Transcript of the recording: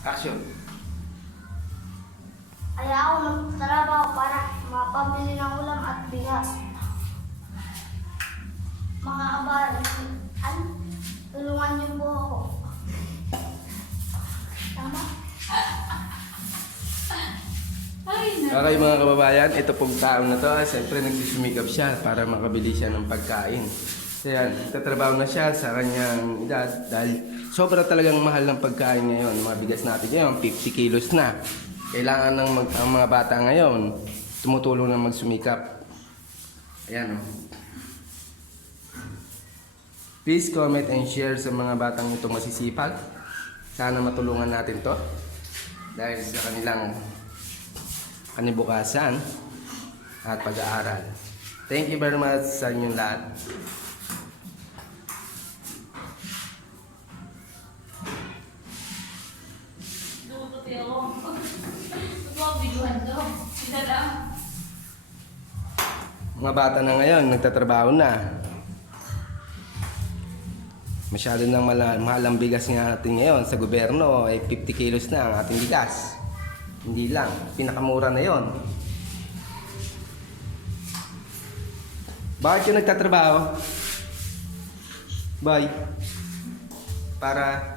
Action. Kaya ako nagtatrabaho para mapabili ng ulam at bigas. Mga kabayan, tulungan niyo po ako. Tama? Okay mga kababayan, ito pong taong na to, siyempre nagsusumikap siya para makabili siya ng pagkain. Kaya tatrabaho na siya sa kanyang edad dahil sobra talagang mahal ng pagkain ngayon. Mga bigas natin ngayon, 50 kilos na. Kailangan ng ang mga bata ngayon, tumutulong na magsumikap. Ayan o. Please comment and share sa mga batang itong masisipag. Sana matulungan natin to dahil sa kanilang kanibukasan at pag-aaral. Thank you very much sa inyong lahat. Mga bata na ngayon, nagtatrabaho na. Masyado nang mahal ang bigas nga natin ngayon sa gobyerno, ay 50 kilos na ang ating bigas. Hindi lang, pinakamura na yon. Bakit yung nagtatrabaho? Bye. Para